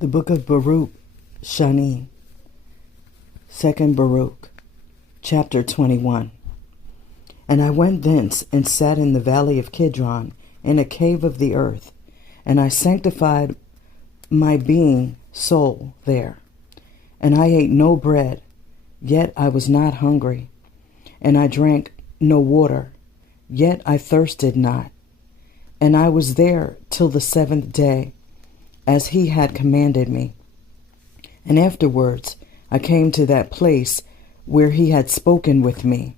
The book of Baruch, Sheniy, 2nd Baruch, chapter 21. And I went thence and sat in the valley of Kidron, in a cave of the earth, and I sanctified my being soul there. And I ate no bread, yet I was not hungry, and I drank no water, yet I thirsted not. And I was there till the 7th day, as he had commanded me. And afterwards I came to that place where he had spoken with me.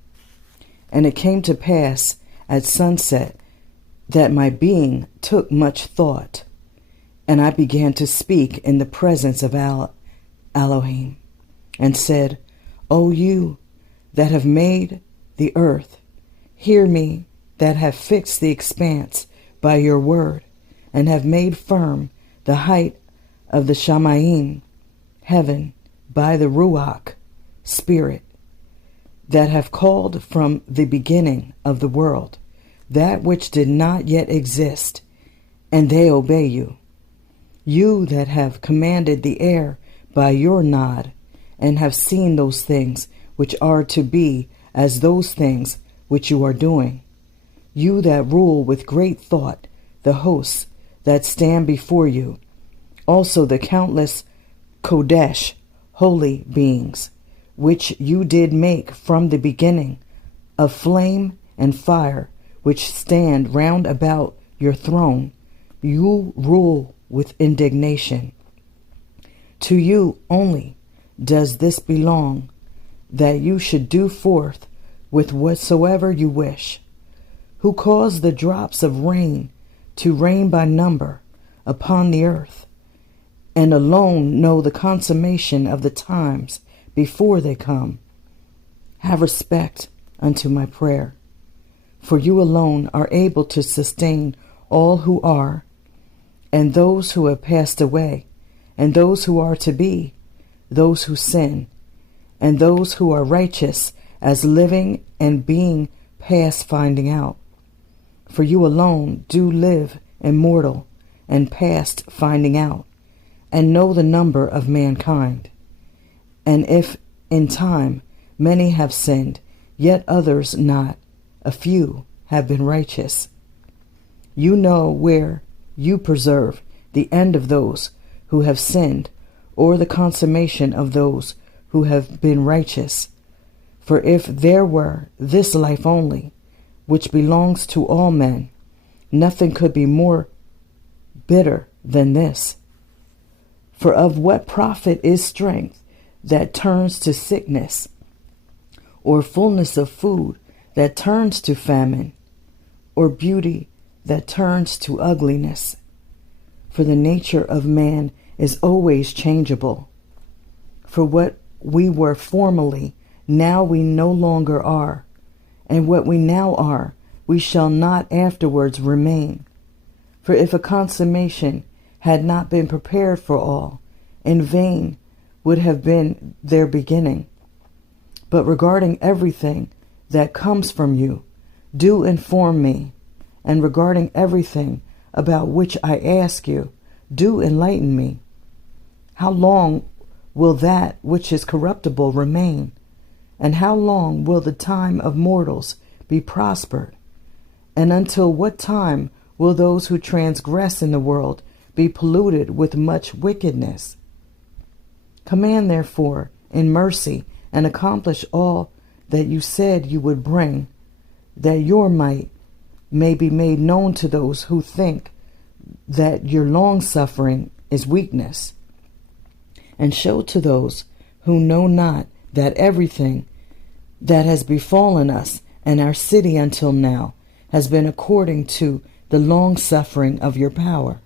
And it came to pass at sunset that my being took much thought, and I began to speak in the presence of Elohim, and said, O you that have made the earth, hear me that have fixed the expanse by your word, and have made firm the height of the Shamayim, heaven, by the Ruach, Spirit, that have called from the beginning of the world, that which did not yet exist, and they obey you. You that have commanded the air by your nod, and have seen those things which are to be as those things which you are doing. You that rule with great thought the hosts that stand before you, also the countless Kodesh, holy beings, which you did make from the beginning, of flame and fire, which stand round about your throne. You rule with indignation. To you only does this belong, that you should do forth with whatsoever you wish, who caused the drops of rain to rain by number upon the earth, and alone know the consummation of the times before they come. Have respect unto my prayer, for you alone are able to sustain all who are, and those who have passed away, and those who are to be, those who sin, and those who are righteous, as living and being past finding out. For you alone do live immortal and past finding out, and know the number of mankind. And if in time many have sinned, yet others not, a few have been righteous. You know where you preserve the end of those who have sinned, or the consummation of those who have been righteous. For if there were this life only, which belongs to all men, nothing could be more bitter than this. For of what profit is strength that turns to sickness, or fullness of food that turns to famine, or beauty that turns to ugliness? For the nature of man is always changeable. For what we were formerly, now we no longer are, and what we now are, we shall not afterwards remain. For if a consummation had not been prepared for all, in vain would have been their beginning. But regarding everything that comes from you, do inform me, and regarding everything about which I ask you, do enlighten me. How long will that which is corruptible remain? And how long will the time of mortals be prospered? And until what time will those who transgress in the world be polluted with much wickedness? Command therefore in mercy, and accomplish all that you said you would bring, that your might may be made known to those who think that your long-suffering is weakness, and show to those who know not that everything that has befallen us and our city until now has been according to the long-suffering of your power.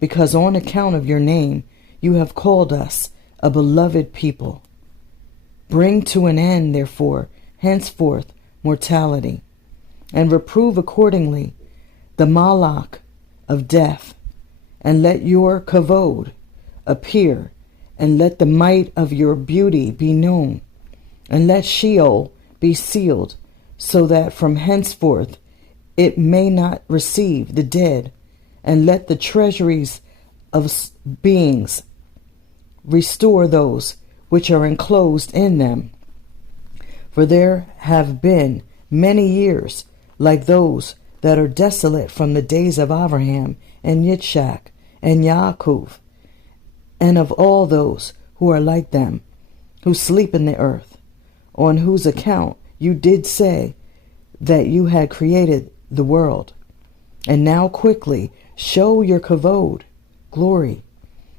Because on account of your name you have called us a beloved people. Bring to an end, therefore, henceforth mortality, and reprove accordingly the malach of death, and let your kavod appear, and let the might of your beauty be known, and let Sheol be sealed, so that from henceforth it may not receive the dead, and let the treasuries beings. Restore those which are enclosed in them. For there have been many years like those that are desolate from the days of Abraham and Yitzchak and Yaakov, and of all those who are like them, who sleep in the earth, on whose account you did say that you had created the world. And now quickly show your kavod, glory,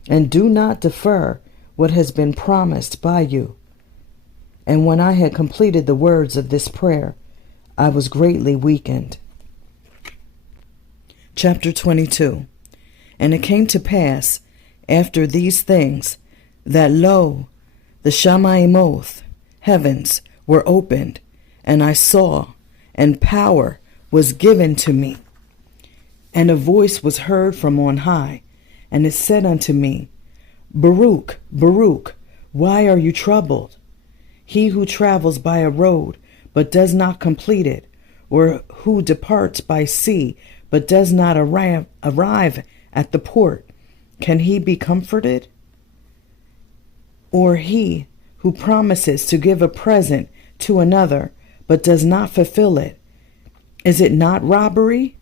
and do not defer what has been promised by you. And when I had completed the words of this prayer, I was greatly weakened. Chapter 22. And it came to pass, after these things, that lo, the Shamayimoth, heavens, were opened, and I saw, and power was given to me. And a voice was heard from on high, and it said unto me, Baruch, Baruch, why are you troubled? He who travels by a road, but does not complete it, or who departs by sea, but does not arrive at the port, can he be comforted? Or he who promises to give a present to another, but does not fulfill it, is it not robbery?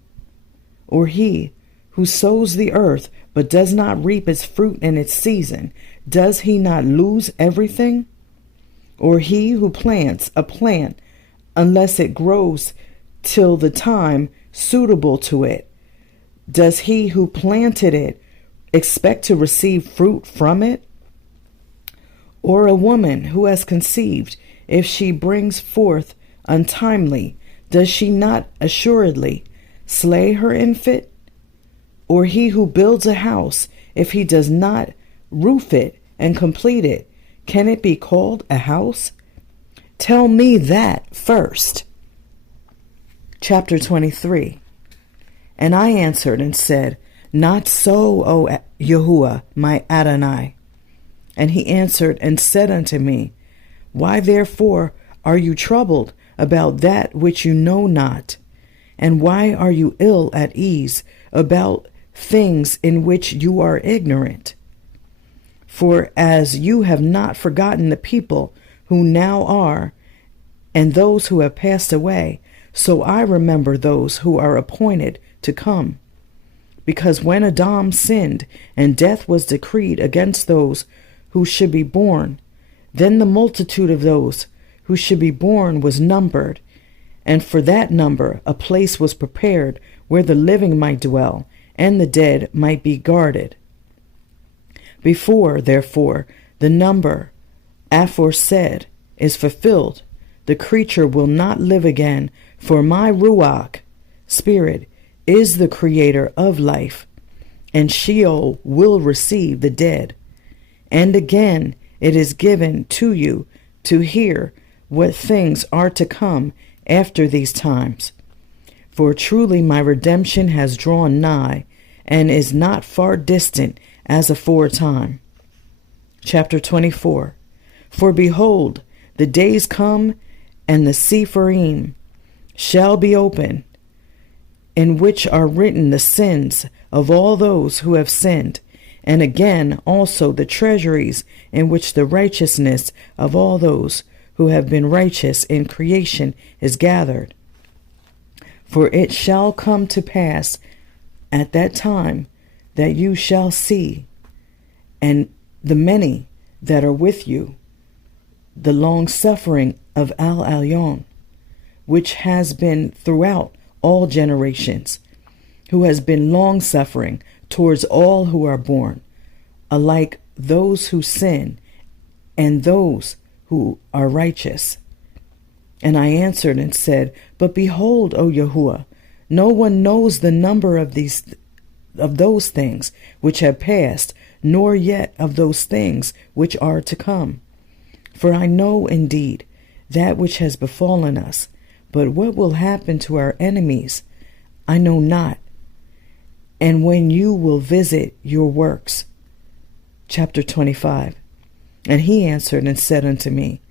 Or he who sows the earth, but does not reap its fruit in its season, does he not lose everything? Or he who plants a plant, unless it grows till the time suitable to it, does he who planted it expect to receive fruit from it? Or a woman who has conceived, if she brings forth untimely, does she not assuredly slay her infant? Or he who builds a house, if he does not roof it and complete it, can it be called a house? Tell me that first. Chapter 23. And I answered and said, Not so, O Yahuwah, my Adonai. And he answered and said unto me, Why therefore are you troubled about that which you know not? And why are you ill at ease about things in which you are ignorant? For as you have not forgotten the people who now are, and those who have passed away, so I remember those who are appointed to come. Because when Adam sinned, and death was decreed against those who should be born, then the multitude of those who should be born was numbered, and for that number a place was prepared where the living might dwell, and the dead might be guarded. Before, therefore, the number aforesaid is fulfilled, the creature will not live again, for my Ruach, spirit, is the creator of life, and Sheol will receive the dead. And again it is given to you to hear what things are to come after these times. For truly my redemption has drawn nigh, and is not far distant as aforetime. Chapter 24. For behold, the days come, and the Cepherim shall be open, in which are written the sins of all those who have sinned, and again also the treasuries in which the righteousness of all those who have been righteous in creation is gathered. For it shall come to pass at that time that you shall see, and the many that are with you, the long suffering of Al Elyon, which has been throughout all generations, who has been long suffering towards all who are born, alike those who sin and those who are righteous. And I answered and said, But behold, O Yahuwah, no one knows the number of those things which have passed, nor yet of those things which are to come. For I know indeed that which has befallen us, but what will happen to our enemies, I know not. And when you will visit your works. Chapter 25. And he answered and said unto me,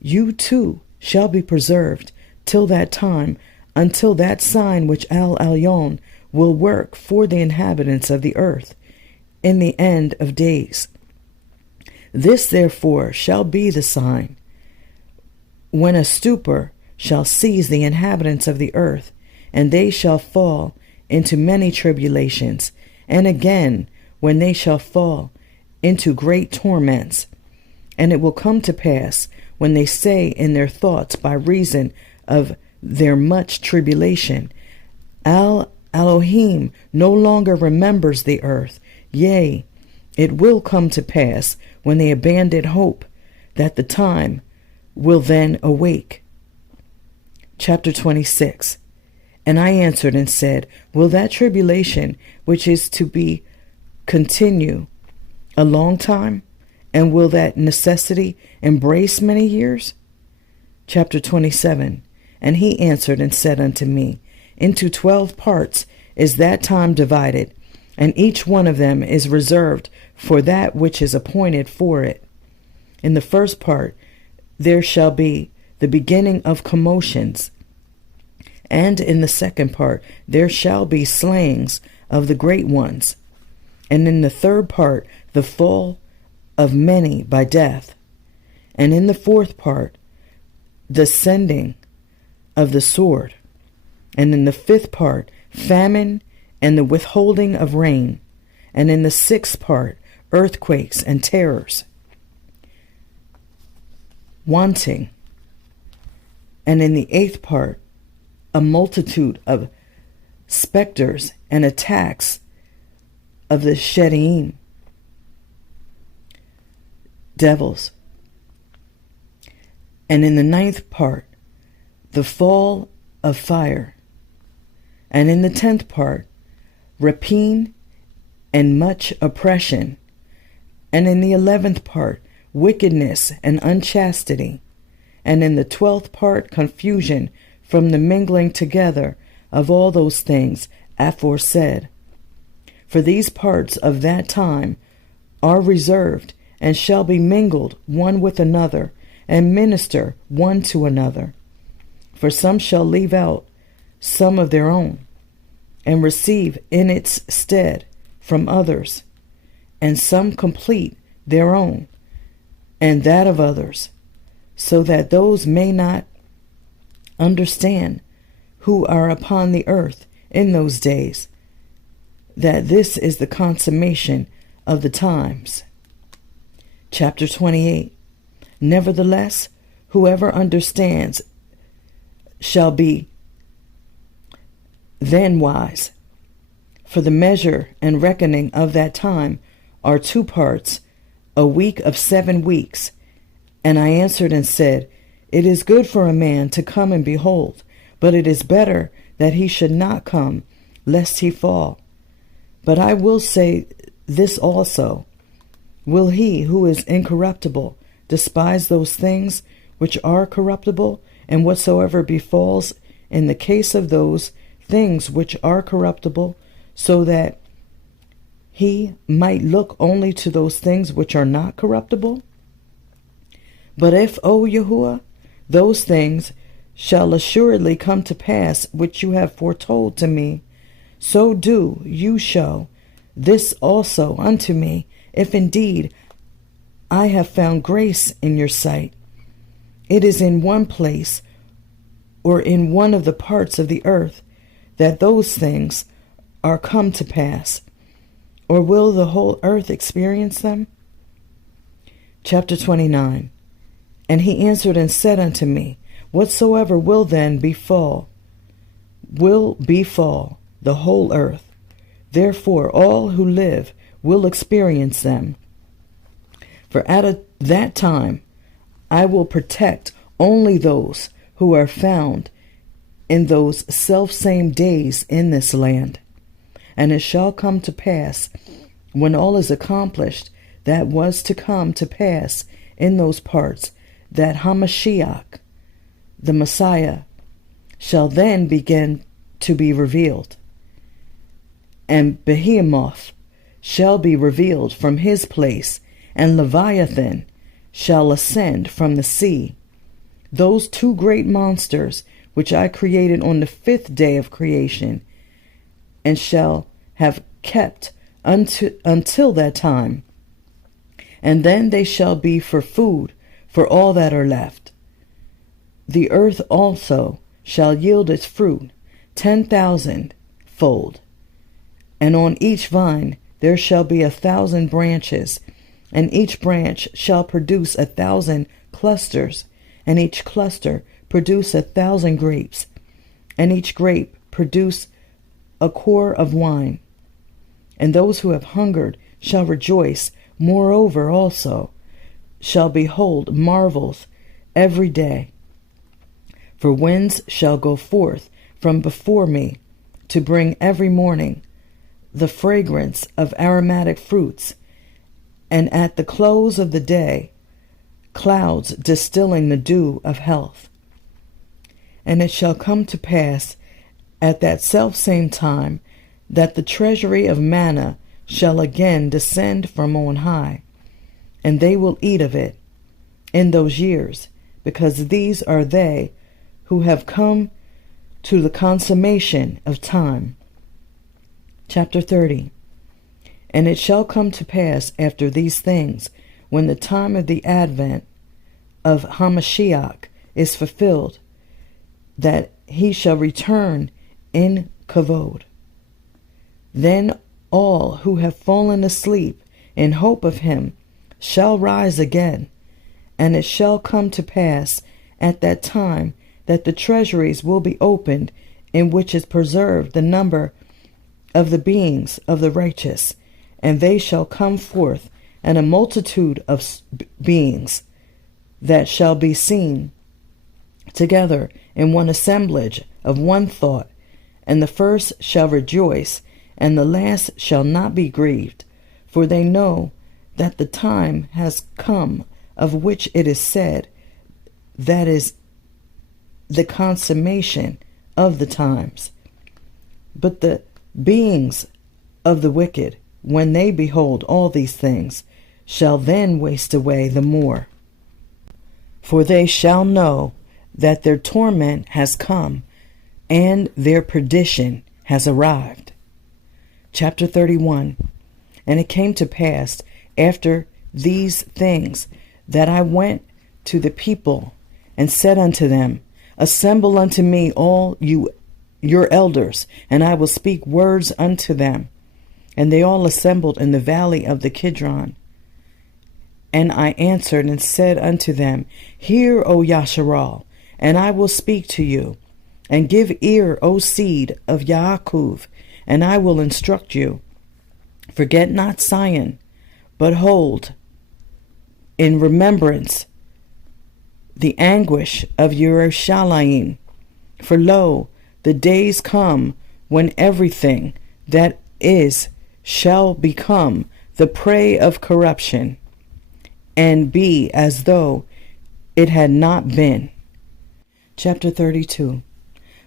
You too shall be preserved till that time, until that sign which Al Elyon will work for the inhabitants of the earth, in the end of days. This therefore shall be the sign, when a stupor shall seize the inhabitants of the earth, and they shall fall into many tribulations, and again when they shall fall into great torments. And it will come to pass, when they say in their thoughts by reason of their much tribulation, Elohim no longer remembers the earth. Yea, it will come to pass, when they abandon hope, that the time will then awake. Chapter 26. And I answered and said, will that tribulation which is to be continue a long time? And will that necessity embrace many years? Chapter 27. And he answered and said unto me, into 12 parts is that time divided, and each one of them is reserved for that which is appointed for it. In the first part there shall be the beginning of commotions, and in the second part there shall be slayings of the great ones, and in the third part the fall of many by death, and in the fourth part the sending of the sword, and in the fifth part famine and the withholding of rain, and in the sixth part earthquakes and terrors, wanting, and in the eighth part a multitude of specters and attacks of the Sheniy, devils, and in the ninth part the fall of fire, and in the 10th part rapine and much oppression, and in the 11th part wickedness and unchastity, and in the 12th part confusion from the mingling together of all those things aforesaid. For these parts of that time are reserved, and shall be mingled one with another, and minister one to another. For some shall leave out some of their own, and receive in its stead from others, and some complete their own, and that of others, so that those may not understand who are upon the earth in those days, that this is the consummation of the times. Chapter 28. Nevertheless, whoever understands shall be then wise. For the measure and reckoning of that time are 2 parts, a week of 7 weeks. And I answered and said, it is good for a man to come and behold, but it is better that he should not come, lest he fall. But I will say this also, will he who is incorruptible despise those things which are corruptible? And whatsoever befalls in the case of those things which are corruptible, so that he might look only to those things which are not corruptible? But if, O Yahuwah, those things shall assuredly come to pass which you have foretold to me, so do you show this also unto me, if indeed I have found grace in your sight. It is in one place, or in one of the parts of the earth, that those things are come to pass, or will the whole earth experience them? Chapter 29. And he answered and said unto me, whatsoever will then befall the whole earth. Therefore all who live will experience them. For at that time I will protect only those who are found in those selfsame days in this land. And it shall come to pass, when all is accomplished that was to come to pass in those parts, that Hamashiach, the Messiah, shall then begin to be revealed. And Behemoth shall be revealed from his place, and Leviathan shall ascend from the sea. Those 2 great monsters which I created on the 5th day of creation, and shall have kept until that time. And then they shall be for food for all that are left. The earth also shall yield its fruit 10,000-fold. And on each vine there shall be 1,000 branches, and each branch shall produce 1,000 clusters, and each cluster produce 1,000 grapes, and each grape produce a core of wine. And those who have hungered shall rejoice, moreover also shall behold marvels every day. For winds shall go forth from before me to bring every morning the fragrance of aromatic fruits, and at the close of the day clouds distilling the dew of health. And it shall come to pass at that selfsame time that the treasury of manna shall again descend from on high, and they will eat of it in those years, because these are they who have come to the consummation of time. Chapter 30. And it shall come to pass after these things, when the time of the advent of Hamashiach is fulfilled, that he shall return in kavod. Then all who have fallen asleep in hope of him shall rise again, and it shall come to pass at that time that the treasuries will be opened, in which is preserved the number of the beings of the righteous, and they shall come forth, and a multitude of beings that shall be seen together in one assemblage of one thought, and the first shall rejoice, and the last shall not be grieved, for they know that the time has come of which it is said, that is the consummation of the times. But the beings of the wicked, when they behold all these things, shall then waste away the more. For they shall know that their torment has come, and their perdition has arrived. Chapter 31. And it came to pass after these things that I went to the people and said unto them, Assemble unto me all your elders, and I will speak words unto them. And they all assembled in the valley of the Kidron. And I answered and said unto them, Hear, O Yasharal, and I will speak to you. And give ear, O seed of Yaakov, and I will instruct you. Forget not Sion, but hold in remembrance the anguish of Yerushalayim. For lo, the days come when everything that is shall become the prey of corruption, and be as though it had not been. Chapter 32.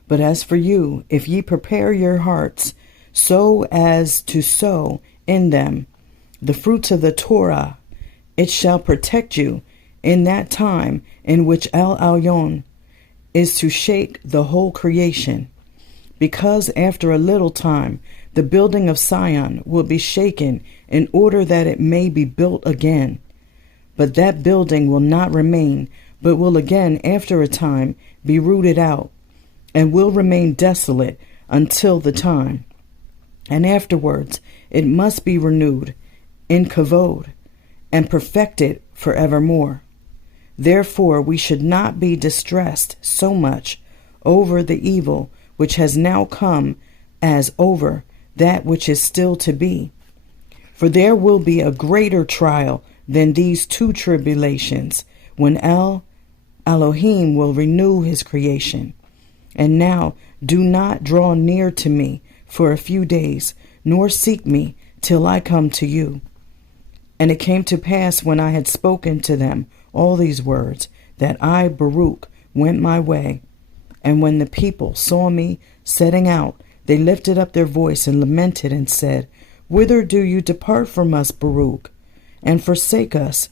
But as for you, if ye prepare your hearts so as to sow in them the fruits of the Torah, it shall protect you in that time in which El Elyon is to shake the whole creation. Because after a little time the building of Sion will be shaken, in order that it may be built again. But that building will not remain, but will again after a time be rooted out, and will remain desolate until the time. And afterwards it must be renewed in kavod, and perfected forevermore. Therefore we should not be distressed so much over the evil which has now come, as over that which is still to be. For there will be a greater trial than these two tribulations, when Elohim will renew his creation. And now do not draw near to me for a few days, nor seek me till I come to you. And it came to pass, when I had spoken to them all these words, that I, Baruch, went my way. And when the people saw me setting out, they lifted up their voice and lamented and said, Whither do you depart from us, Baruch, and forsake us,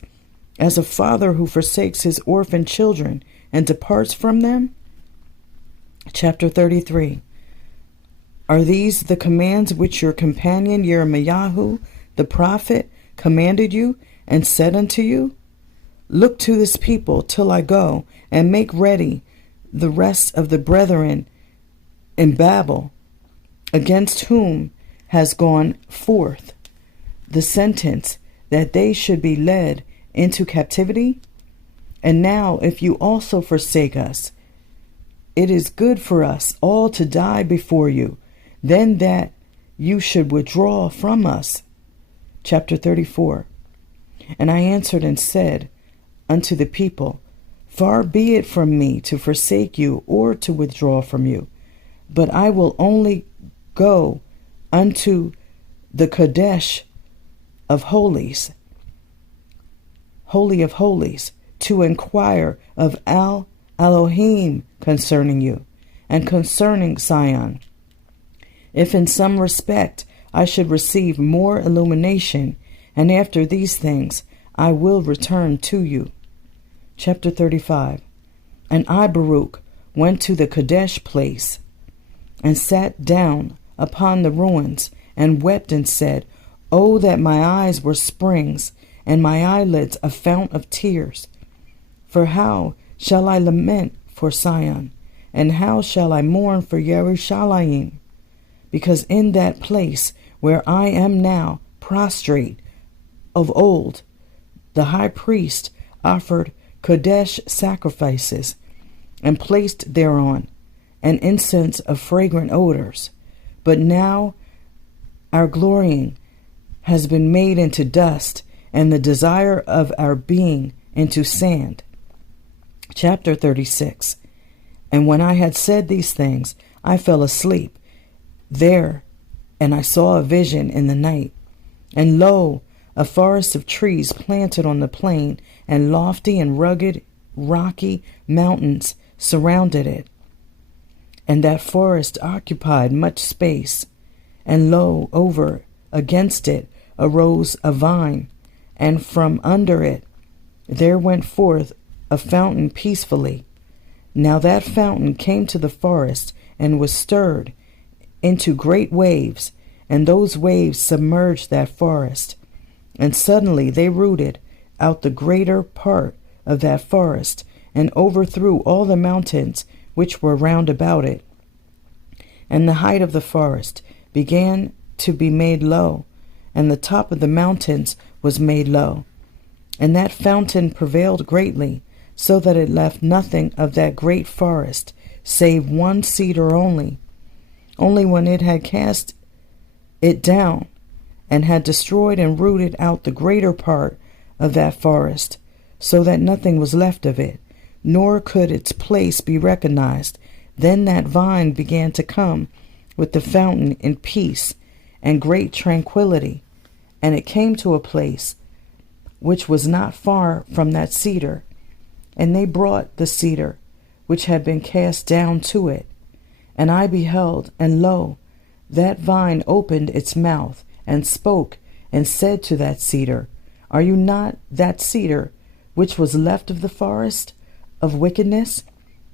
as a father who forsakes his orphan children and departs from them? Chapter 33. Are these the commands which your companion Yirmiyahu the prophet commanded you and said unto you? Look to this people till I go and make ready the rest of the brethren in Babel, against whom has gone forth the sentence that they should be led into captivity? And now, if you also forsake us, it is good for us all to die before you, than that you should withdraw from us. Chapter 34. And I answered and said unto the people, Far be it from me to forsake you or to withdraw from you, but I will only go unto the Kadesh of holies, holy of holies, to inquire of Elohim concerning you, and concerning Zion, if in some respect I should receive more illumination, and after these things I will return to you. Chapter 35. And I, Baruch, went to the Kadesh place, and sat down upon the ruins, and wept and said, Oh, that my eyes were springs, and my eyelids a fount of tears. For how shall I lament for Zion, and how shall I mourn for Yerushalayim? Because in that place where I am now prostrate, of old, the high priest offered Kadesh sacrifices, and placed thereon an incense of fragrant odors. But now our glorying has been made into dust, and the desire of our being into sand. Chapter 36. And when I had said these things, I fell asleep there, and I saw a vision in the night. And lo, a forest of trees planted on the plain, and lofty and rugged, rocky mountains surrounded it. And that forest occupied much space. And lo, over against it arose a vine, and from under it there went forth a fountain peacefully. Now that fountain came to the forest, and was stirred into great waves, and those waves submerged that forest. And suddenly they rooted out the greater part of that forest, and overthrew all the mountains which were round about it. And the height of the forest began to be made low, and the top of the mountains was made low. And that fountain prevailed greatly, so that it left nothing of that great forest, save one cedar only. Only when it had cast it down, and had destroyed and rooted out the greater part of that forest, so that nothing was left of it, nor could its place be recognized, then that vine began to come with the fountain in peace and great tranquility. And it came to a place which was not far from that cedar, and they brought the cedar which had been cast down to it. And I beheld, and lo, that vine opened its mouth, and spoke, and said to that cedar, Are you not that cedar which was left of the forest of wickedness,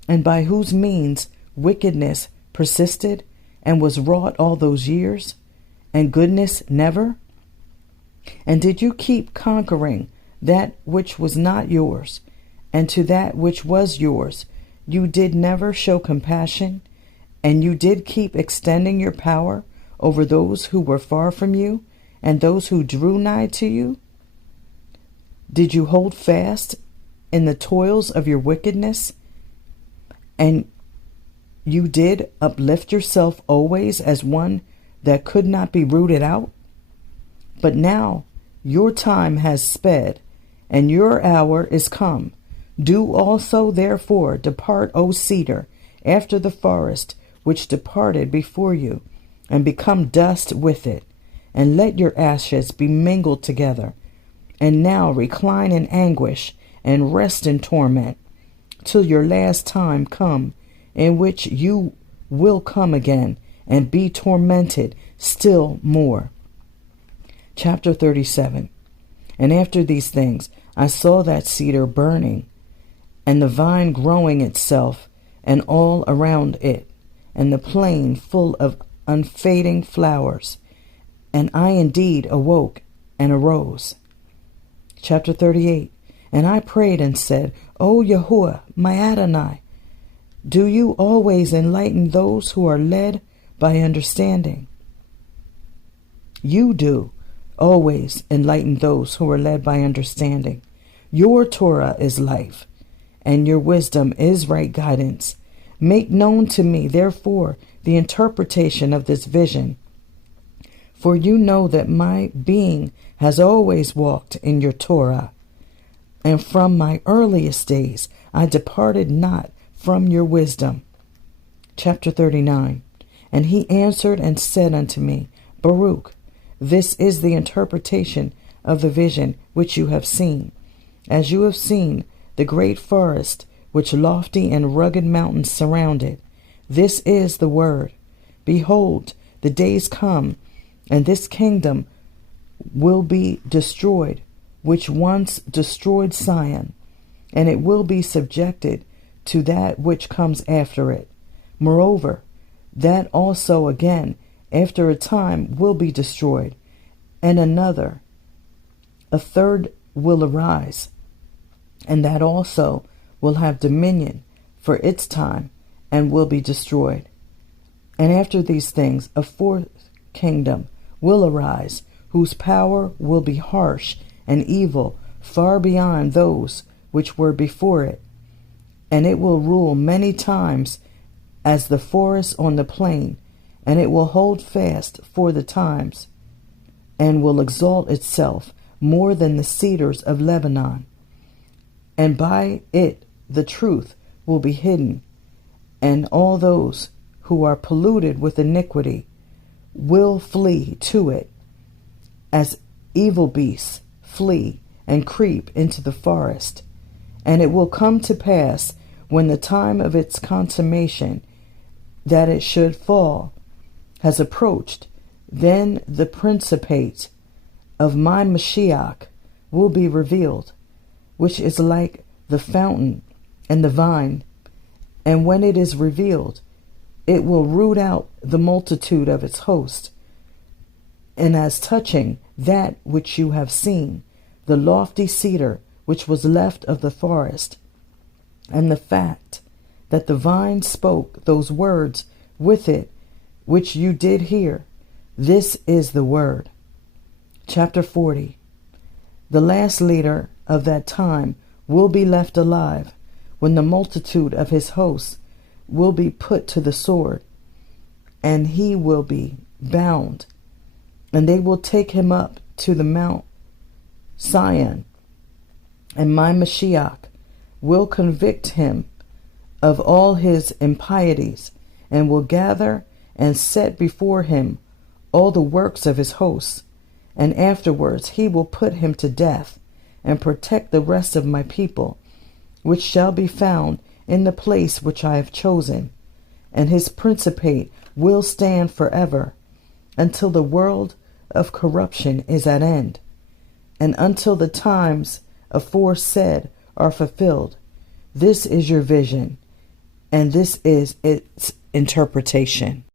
and by whose means wickedness persisted, and was wrought all those years, and goodness never? And did you keep conquering that which was not yours, and to that which was yours you did never show compassion, and you did keep extending your power over those who were far from you, and those who drew nigh to you? Did you hold fast in the toils of your wickedness, and you did uplift yourself always as one that could not be rooted out? But now your time has sped, and your hour is come. Do also therefore depart, O cedar, after the forest which departed before you, and become dust with it, and let your ashes be mingled together. And now recline in anguish, and rest in torment, till your last time come, in which you will come again, and be tormented still more. Chapter 37. And after these things I saw that cedar burning, and the vine growing itself, and all around it, and the plain full of unfading flowers. And I indeed awoke and arose. Chapter 38. And I prayed and said, O Yahuwah, my Adonai, do you always enlighten those who are led by understanding? You do always enlighten those who are led by understanding. Your Torah is life, and your wisdom is right guidance. Make known to me, therefore, the interpretation of this vision. For you know that my being has always walked in your Torah, and from my earliest days I departed not from your wisdom. Chapter 39. And he answered and said unto me, Baruch, this is the interpretation of the vision which you have seen. As you have seen the great forest which lofty and rugged mountains surrounded, this is the word. Behold, the days come, and this kingdom will be destroyed, which once destroyed Sion, and it will be subjected to that which comes after it. Moreover, that also again after a time will be destroyed, and a third will arise, and that also will have dominion for its time, and will be destroyed. And after these things a fourth kingdom will arise, whose power will be harsh and evil, far beyond those which were before it. And it will rule many times as the forest on the plain, and it will hold fast for the times, and will exalt itself more than the cedars of Lebanon. And by it the truth will be hidden, and all those who are polluted with iniquity will flee to it, as evil beasts flee and creep into the forest. And it will come to pass, when the time of its consummation, that it should fall, has approached, then the principate of my Mashiach will be revealed, which is like the fountain and the vine. And when it is revealed, it will root out the multitude of its host. And as touching that which you have seen, the lofty cedar which was left of the forest, and the fact that the vine spoke those words with it which you did hear, this is the word. Chapter 40. The last leader of that time will be left alive, when the multitude of his hosts will be put to the sword, and he will be bound, and they will take him up to the Mount Sion, and my Mashiach will convict him of all his impieties, and will gather and set before him all the works of his hosts, and afterwards he will put him to death, and protect the rest of my people, which shall be found in the place which I have chosen, and his principate will stand forever, until the world of corruption is at end, and until the times aforesaid are fulfilled. This is your vision, and this is its interpretation.